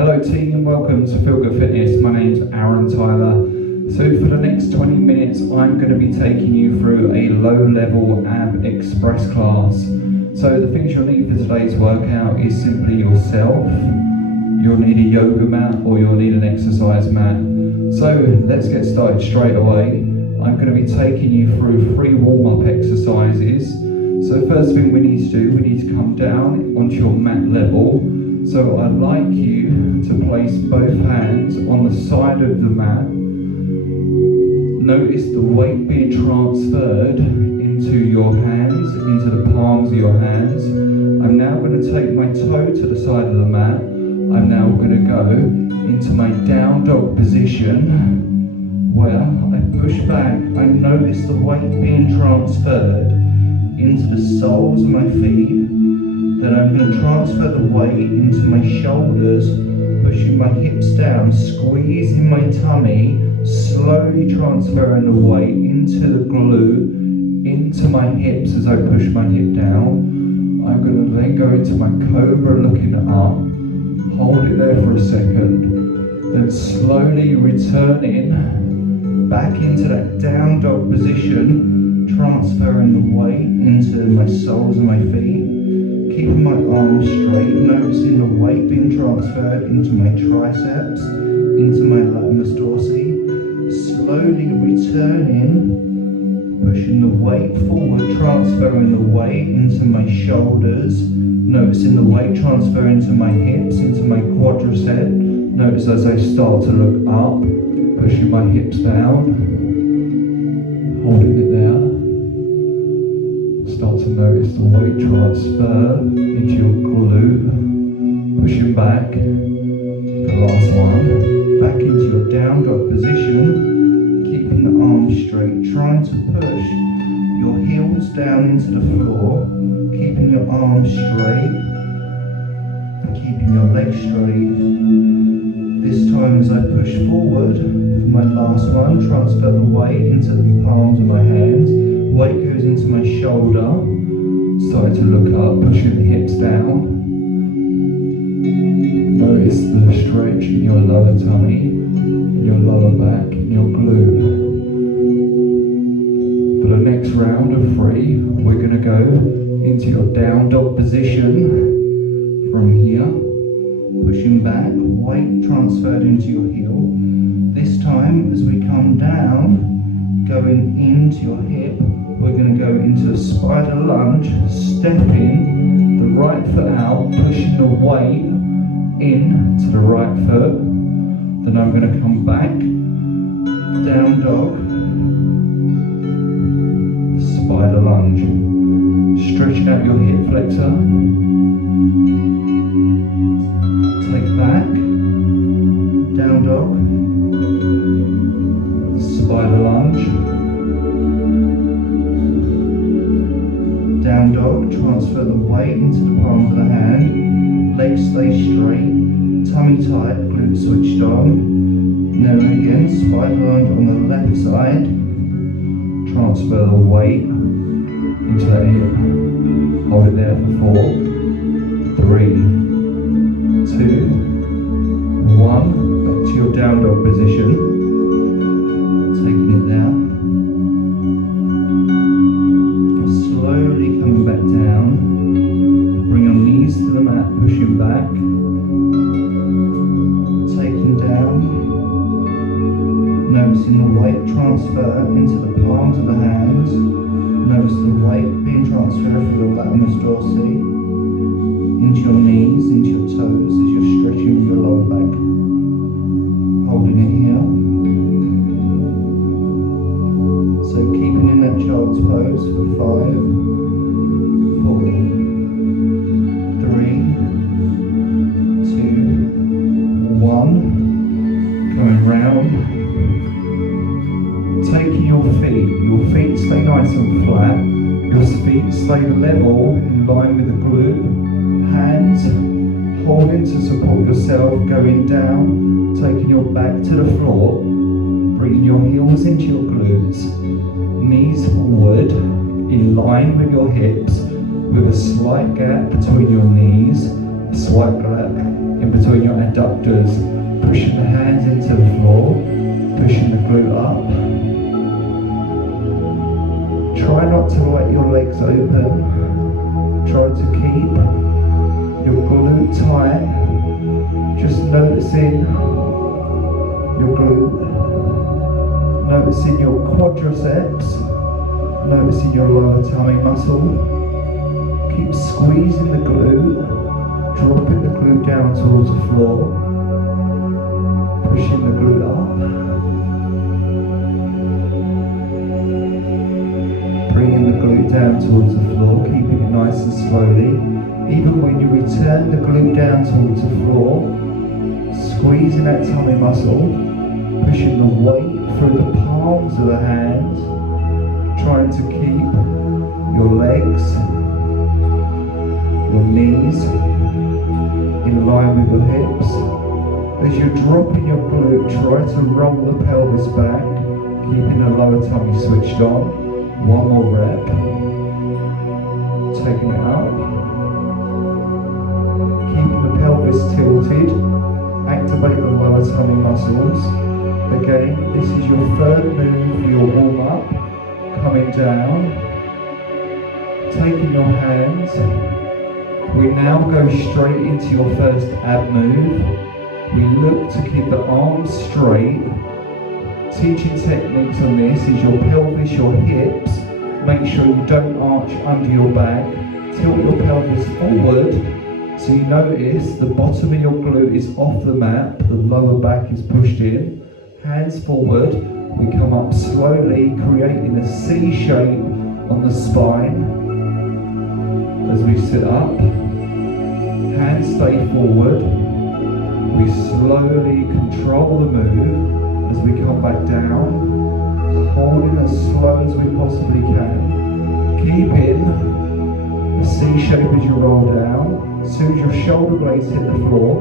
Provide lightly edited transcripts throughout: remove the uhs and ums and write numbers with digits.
Hello team, welcome to Feel Good Fitness. My name's Aaron Tyler. So for the next 20 minutes I'm going to be taking you through a low-level ab express class. So the things you'll need for today's workout is simply yourself. You'll need a yoga mat or you'll need an exercise mat. So let's get started straight away. I'm going to be taking you through 3 warm-up exercises. So first thing we need to do, we need to come down onto your mat level. So I'd like you to place both hands on the side of the mat. Notice the weight being transferred into your hands, into the palms of your hands. I'm now going to take my toe to the side of the mat. I'm now going to go into my down dog position where I push back. I notice the weight being transferred into the soles of my feet. Then I'm going to transfer the weight into my shoulders, pushing my hips down, squeezing my tummy, slowly transferring the weight into the glute, into my hips as I push my hip down. I'm going to then go into my cobra looking up, hold it there for a second, then slowly returning back into that down dog position, transferring the weight into my soles of my feet. Keeping my arms straight, noticing the weight being transferred into my triceps, into my latimus dorsi. Slowly returning, pushing the weight forward, transferring the weight into my shoulders. Noticing the weight transfer into my hips, into my quadricep. Notice as I start to look up, pushing my hips down, holding it there. Start to notice the weight transfer into your glute, pushing back, the last one, back into your down dog position, keeping the arms straight, trying to push your heels down into the floor, keeping your arms straight, and keeping your legs straight. This time as I push forward, for my last one, transfer the weight into the palms of my hands. Weight goes into my shoulder, starting to look up, pushing the hips down. Notice the stretch in your lower tummy, in your lower back, in your glute. For the next round of 3, we're going to go into your down dog position from here, pushing back, weight transferred into your heel. This time, as we come down, going into your hip, we're going to go into a spider lunge, stepping the right foot out, pushing the weight in to the right foot. Then I'm going to come back, down dog, spider lunge. Stretching out your hip flexor. Take back, down dog, spider lunge. Down dog, transfer the weight into the palm of the hand, legs stay straight, tummy tight, glutes switched on. Now again, spider lunge on the left side, transfer the weight into that hip, hold it there for 4, 3, 2, 1, back to your down dog position, taking it down. Slowly coming back down, bring your knees to the mat, pushing back, taking down, noticing the weight transfer into the palms of the hands, notice the weight being transferred from your latimus dorsi, into your knees, into your toes as you're stretching with your lower back, holding it here. So keeping in that child's pose for 5, 4, 3, 2, 1. Going round. Taking your feet stay nice and flat. Your feet stay level in line with the glute. Hands holding to support yourself, going down, taking your back to the floor, bringing your heels into your glutes. Knees forward, in line with your hips, with a slight gap between your knees, a slight gap in between between your adductors, pushing the hands into the floor, pushing the glute up. Try not to let your legs open. Try to keep your glute tight. Just noticing your glute, noticing your quadriceps, noticing your lower tummy muscle. Keep squeezing the glute, dropping the glute down towards the floor, pushing the glute up, bringing the glute down towards the floor, keeping it nice and slowly. Even when you return the glute down towards the floor, squeezing that tummy muscle, pushing the weight through the palms of the hands, trying to keep your legs, your knees in line with your hips. As you're dropping your glute, try to roll the pelvis back, keeping the lower tummy switched on. One more rep. Taking it up. Keeping the pelvis tilted. Activate the lower tummy muscles. Again, this is your third move for your warm-up. Coming down. Taking your hands. We now go straight into your first ab move. We look to keep the arms straight. Teaching techniques on this is your pelvis, your hips. Make sure you don't arch under your back. Tilt your pelvis forward so you notice the bottom of your glute is off the mat, the lower back is pushed in. Hands forward, we come up slowly, creating a C shape on the spine as we sit up. Hands stay forward. We slowly control the move as we come back down, holding as slow as we possibly can. Keeping the C shape as you roll down. As soon as your shoulder blades hit the floor,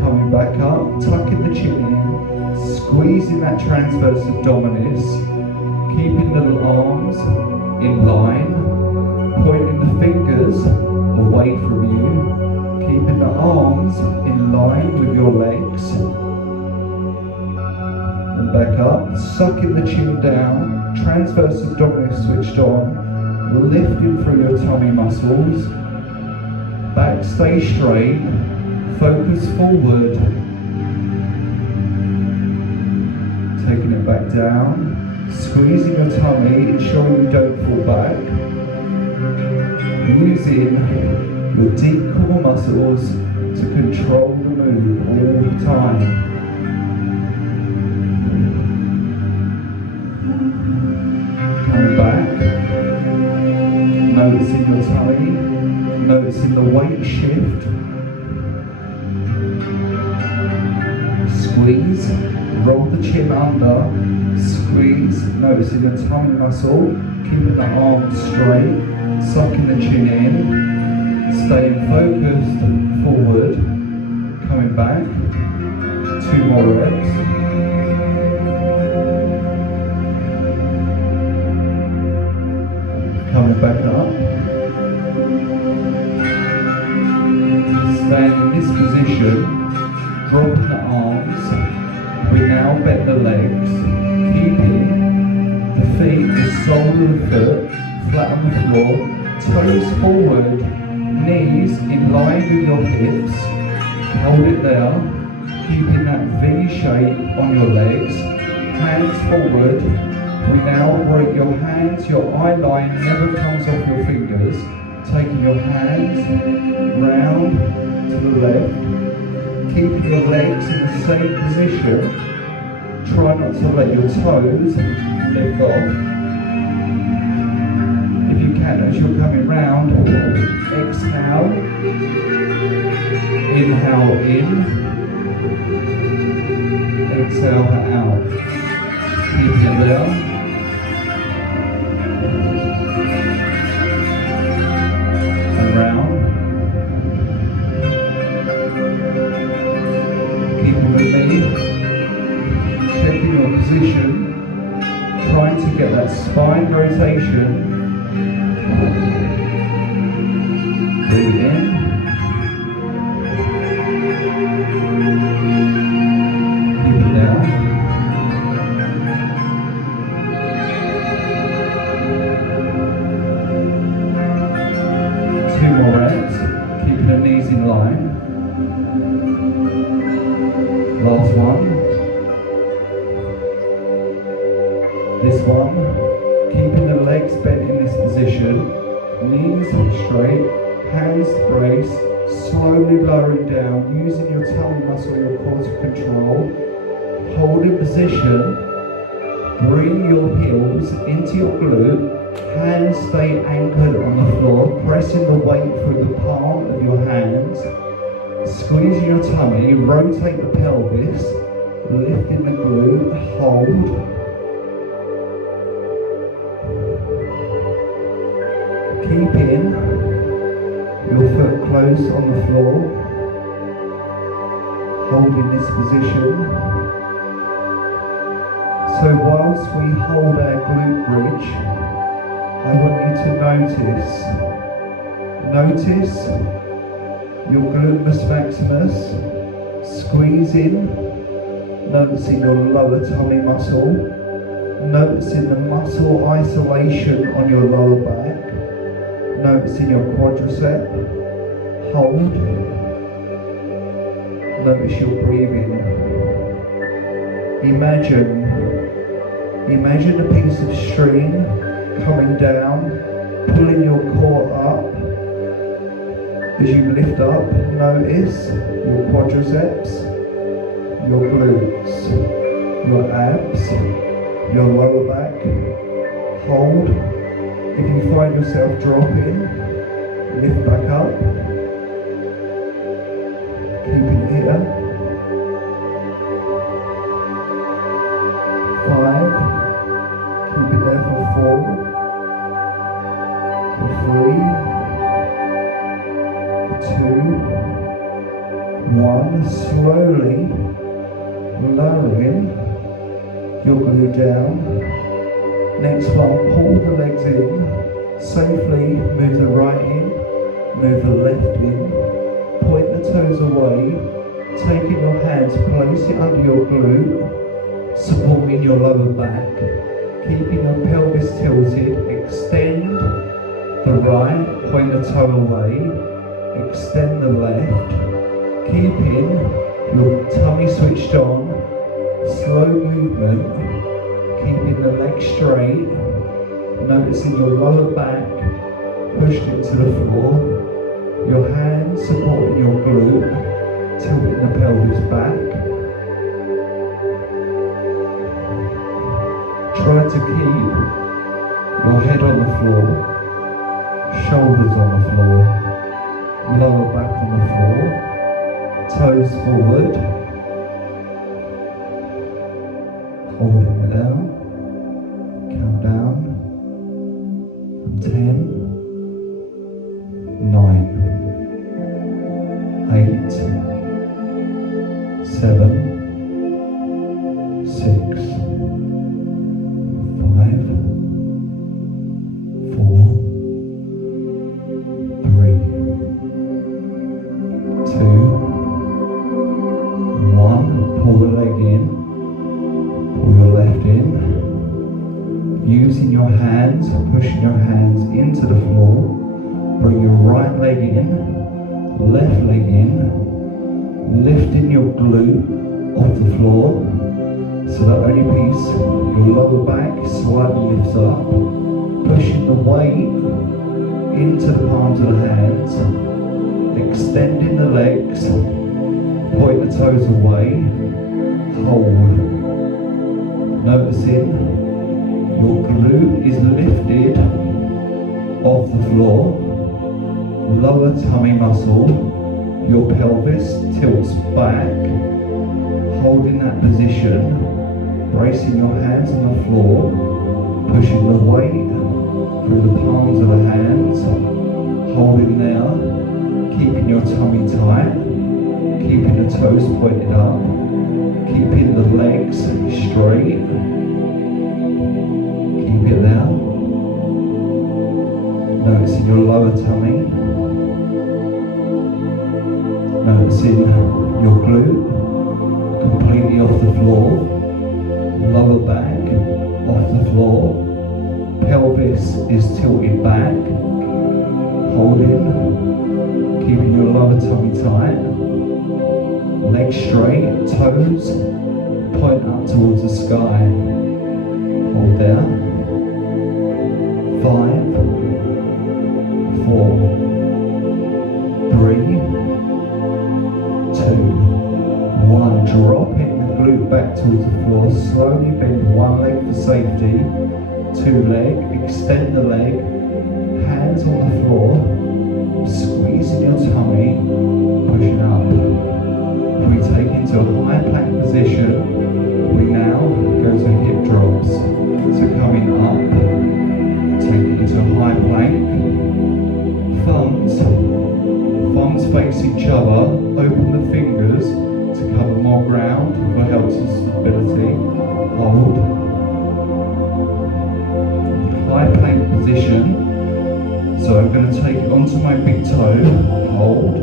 coming back up, tucking the chin in, squeezing that transverse abdominis, keeping the arms in line, pointing the fingers away from you, keeping the arms in line with your legs. And back up, sucking the chin down, transverse abdominis switched on, lifting through your tummy muscles. Back stay straight, focus forward. Taking it back down, squeezing your tummy, ensuring you don't fall back. Using your deep core muscles to control the move all the time. Coming back, noticing your tummy, noticing the weight shift. Squeeze, roll the chin under, squeeze, noticing your tummy muscle, keeping the arms straight, sucking the chin in, staying focused forward, coming back, 2 more reps. Coming back up. Staying in this position, dropping the arms. We now bend the legs, keeping the feet, the sole of the foot, flat on the floor, toes forward, knees in line with your hips. Hold it there, keeping that V shape on your legs. Hands forward. We now break your hands, your eye line never comes off your fingers. Taking your hands round to the left, keeping your legs in the same position. Try not to let your toes lift off. If you can, as you're coming round, exhale, inhale in, exhale out. Keep it there. Round. Keep it with me. Checking your position. Trying to get that spine rotation. Breathe in. one, keeping the legs bent in this position, knees straight, hands to brace, slowly lowering down, using your tummy muscle, your core to control. Hold in position, bring your heels into your glute, hands stay anchored on the floor, pressing the weight through the palm of your hands, squeezing your tummy, rotate the pelvis, lifting the glute, hold. Keeping your foot close on the floor, holding this position. So whilst we hold our glute bridge, I want you to notice your gluteus maximus squeezing, noticing your lower tummy muscle, noticing the muscle isolation on your lower back, noticing your quadricep, hold, notice your breathing. Imagine a piece of string coming down, pulling your core up. As you lift up, notice your quadriceps, your glutes, your abs, your lower back, hold. If you find yourself dropping, lift back up, keep it here. 5, keep it there for 4, for 3, for 2, 1, slowly lowering your glute down. Next one, pull the legs in, safely move the right in, move the left in, point the toes away, taking your hands, place it under your glute, supporting your lower back, keeping your pelvis tilted, extend the right, point the toe away, extend the left, keeping your tummy switched on, slow movement, keeping the legs straight, noticing your lower back pushed into the floor, your hands supporting your glute, tilting the pelvis back. Try to keep your head on the floor, shoulders on the floor, lower back on the floor, toes forward, holding it down. Count down from 10, 9, 8, 7, 6, 5, 4, 3, 2, 1. Pull the leg in, pull your left in. Using your hands, pushing your hands into the floor, bring your right leg in, left leg in, lifting your glute off the floor, so that only piece, your lower back slightly lifts up, pushing the weight into the palms of the hands, extending the legs, point the toes away, hold, noticing your glute is lifted off the floor, lower tummy muscle, your pelvis tilts back, holding that position, bracing your hands on the floor, pushing the weight through the palms of the hands, holding there, keeping your tummy tight, keeping the toes pointed up, keeping the legs straight. Keep it there. Noticing your lower tummy. Noticing your glute completely off the floor. Lower back off the floor. Pelvis is tilted back. Holding. Keeping your lower tummy tight. Legs straight. Toes point up towards the sky. Hold there. 5, 4, 3, 2, 1. Drop it, the glute back towards the floor. Slowly bend one leg for safety. 2 leg, extend the leg. Hands on the floor. Squeezing your tummy. Pushing up. We take into a high plank position. We now go to hip drops. So coming up, take it into a high plank. Thumbs face each other. Open the fingers to cover more ground for help to stability. Hold. High plank position. So I'm going to take it onto my big toe. Hold.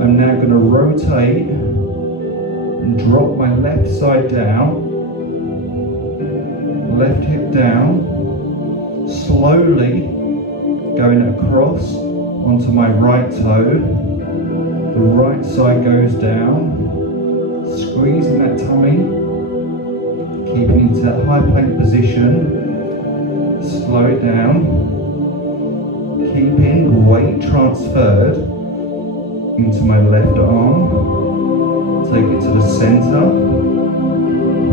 I'm now going to rotate and drop my left side down, left hip down, slowly going across onto my right toe. The right side goes down, squeezing that tummy, keeping into that high plank position. Slow it down, keeping weight transferred into my left arm. Take it to the center.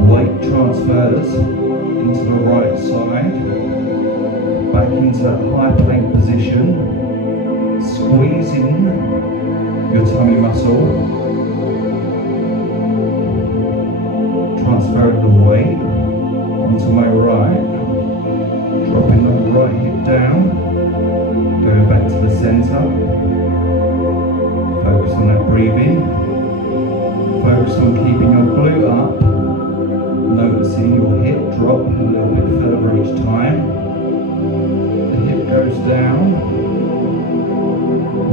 Weight transfers into the right side. Back into that high plank position. Squeezing your tummy muscle. Transferring the weight onto my right. Dropping the right hip down. Going back to the center. Focus on that breathing. Focus on keeping your glute up. Noticing your hip drop a little bit further each time. The hip goes down.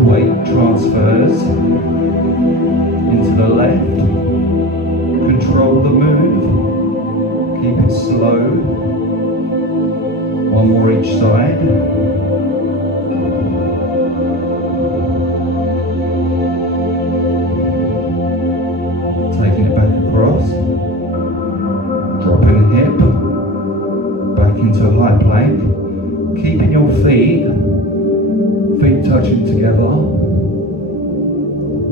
Weight transfers into the left. Control the move. Keep it slow. One more each side. Taking it back across, dropping the hip, back into a high plank, keeping your feet touching together.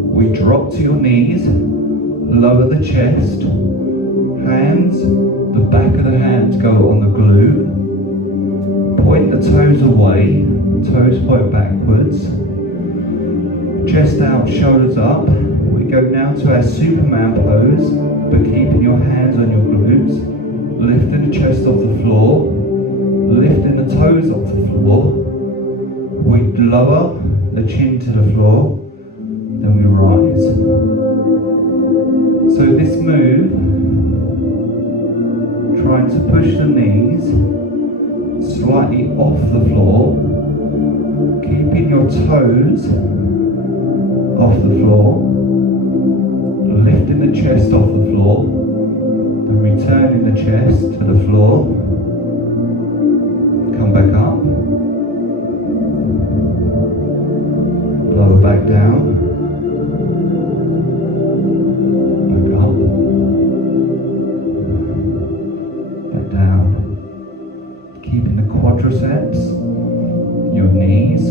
We drop to your knees, lower the chest, hands, the back of the hands go on the glute, point the toes away, toes point backwards, chest out, shoulders up. We go now to our Superman pose, but keeping your hands on your glutes, lifting the chest off the floor, lifting the toes off the floor. We lower the chin to the floor, then we rise. So this move, trying to push the knees slightly off the floor, keeping your toes off the floor, lifting the chest off the floor, then returning the chest to the floor, come back up, lower back down, back up, back down, keeping the quadriceps, your knees,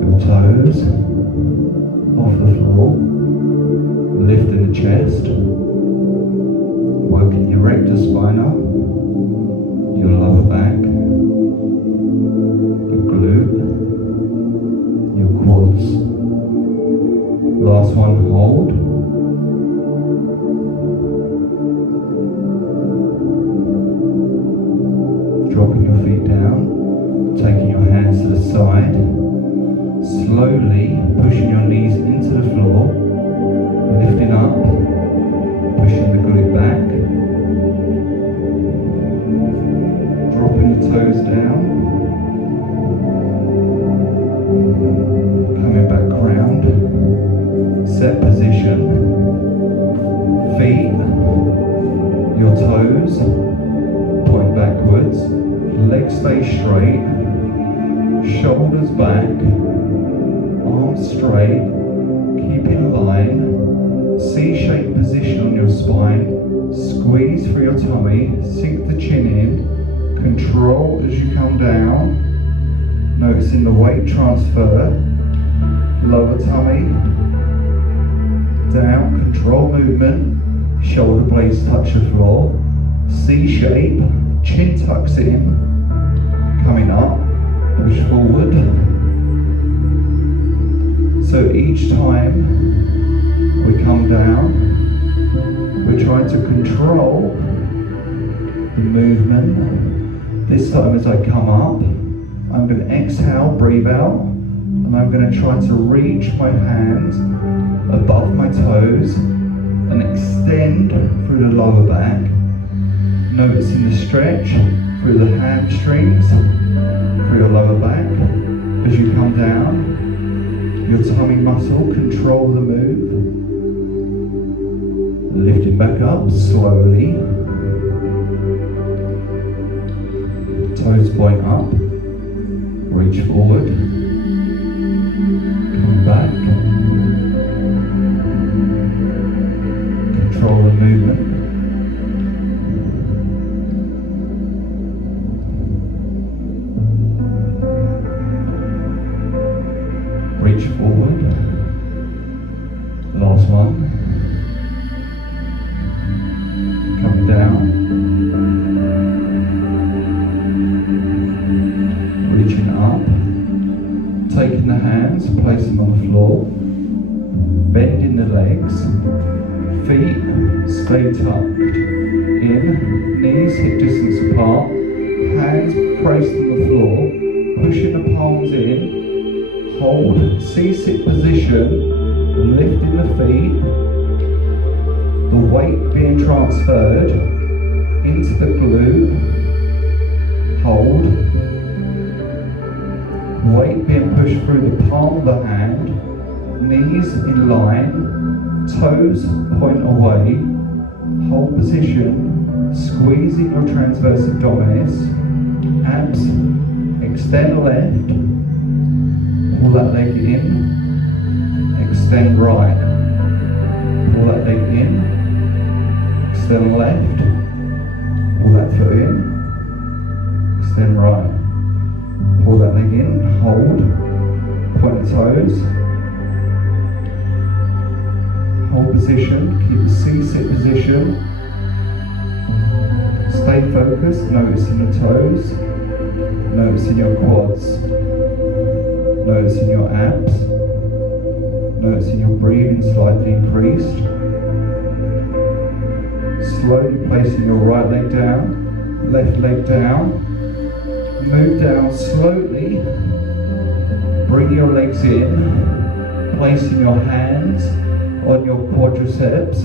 your toes off the floor, lifting the chest, working your rectus spina, your lower back, your glute, your quads. Last one, hold. Dropping your feet down, taking your hands to the side, slowly pushing your knees into the floor, lifting up, pushing the glute back, dropping the toes down, coming back round, set position, feet, your toes, point backwards, legs stay straight, shoulders back, arms straight, keep in line, C-shaped position on your spine, squeeze through your your tummy, sink the chin in, control as you come down, noticing the weight transfer, lower tummy, down, control movement, shoulder blades touch the floor, C shape, chin tucks in, coming up, push forward. So each time we come down, we're trying to control the movement. This time as I come up, I'm going to exhale, breathe out, and I'm going to try to reach my hands above my toes and extend through the lower back, noticing the stretch through the hamstrings, through your lower back. As you come down, your tummy muscle, control the move. Lifting back up slowly. Toes point up. Reach forward. Come back. Control the movement. Reach forward. Last one. Coming down. Reaching up. Taking the hands, place them on the floor. Bending the legs. Feet stay tucked in. Knees hip distance apart. Hands placed on the floor. Pushing the palms in. Hold, C-sit position, lifting the feet, the weight being transferred into the glute, hold, weight being pushed through the palm of the hand, knees in line, toes point away, hold position, squeezing your transverse abdominis, abs, extend left, pull that leg in, extend right, pull that leg in, extend left, pull that foot in, extend right, pull that leg in, hold, point the toes, hold position, keep the C-sit position, stay focused, noticing the toes, noticing your quads, noticing your abs, noticing your breathing slightly increased. Slowly placing your right leg down, left leg down. Move down slowly. Bring your legs in, placing your hands on your quadriceps,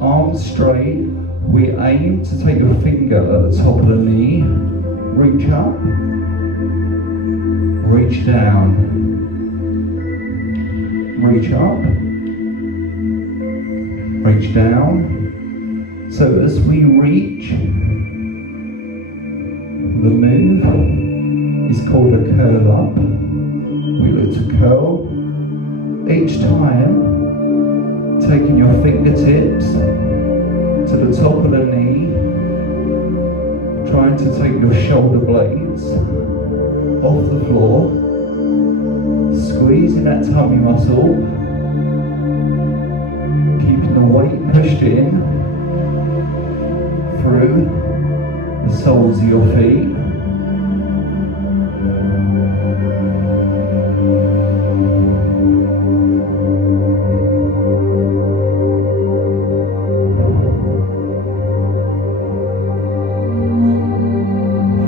arms straight. We aim to take your finger at the top of the knee, reach up, reach down, reach up, reach down. So as we reach, the move is called a curl up. We look to curl. Each time, taking your fingertips to the top of the knee, trying to take your shoulder blades off the floor, squeezing that tummy muscle, keeping the weight pushed in through the soles of your feet.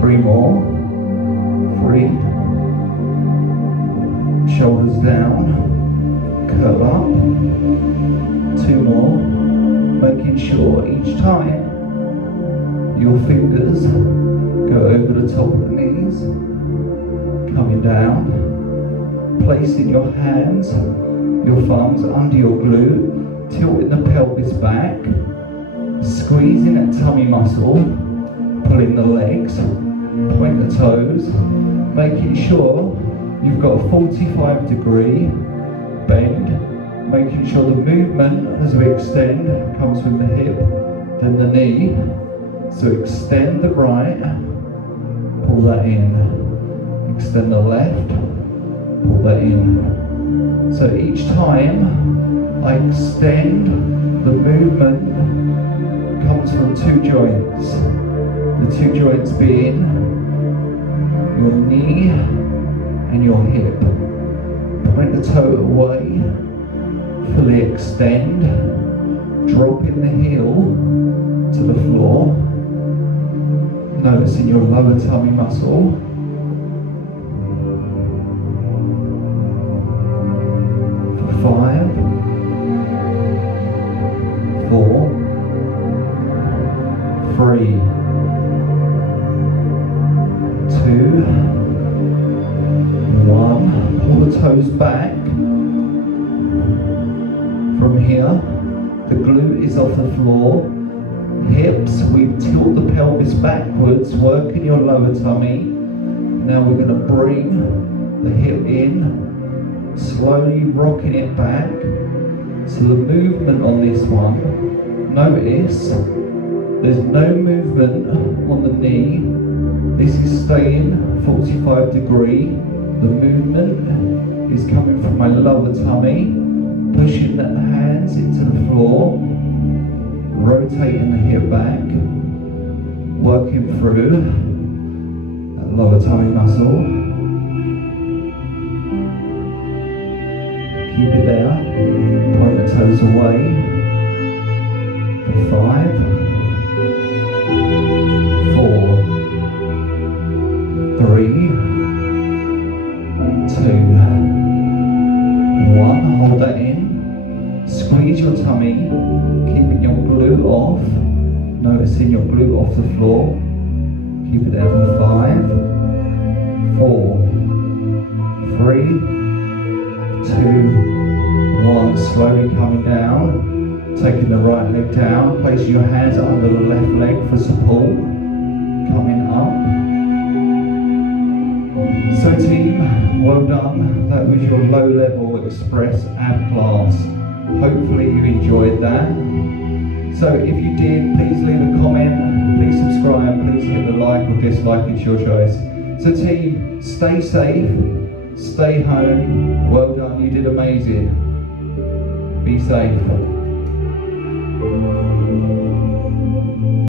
Three more. 3. Shoulders down, curl up. 2 more. Making sure each time your fingers go over the top of the knees, coming down, placing your hands, your thumbs under your glute, tilting the pelvis back, squeezing that tummy muscle, pulling the legs, point the toes, making sure you've got a 45-degree bend, making sure the movement as we extend comes from the hip, then the knee, So extend the right, pull that in. Extend the left, pull that in. So each time I extend, the movement comes from two joints. The two joints being your knee and your hip. Point the toe away, fully extend, dropping the heel to the floor. Noticing your lower tummy muscle. For 5, 4, 3, 2, 1. Pull the toes back. From here, the glute is off the floor. Hips, we tilt the pelvis backwards, working your lower tummy. Now we're going to bring the hip in, slowly rocking it back. So the movement on this one, notice there's no movement on the knee. This is staying 45 degree. The movement is coming from my lower tummy, pushing the hands into the floor, rotating the hip back, working through that lower tummy muscle. Keep it there. Point the toes away. For 5, 4, 3, 2, 1. Hold that in. Squeeze your tummy, keeping your glute off. Noticing your glute off the floor. Keep it there for 5, 4, 3, 2, 1. Slowly coming down. Taking the right leg down. Placing your hands under the left leg for support. Coming up. So team, well done. That was your low level express ab class. Hopefully you enjoyed that. So if you did, please leave a comment, please subscribe, please hit the like or dislike, it's your choice. So team, stay safe, stay home. Well done, you did amazing. Be safe.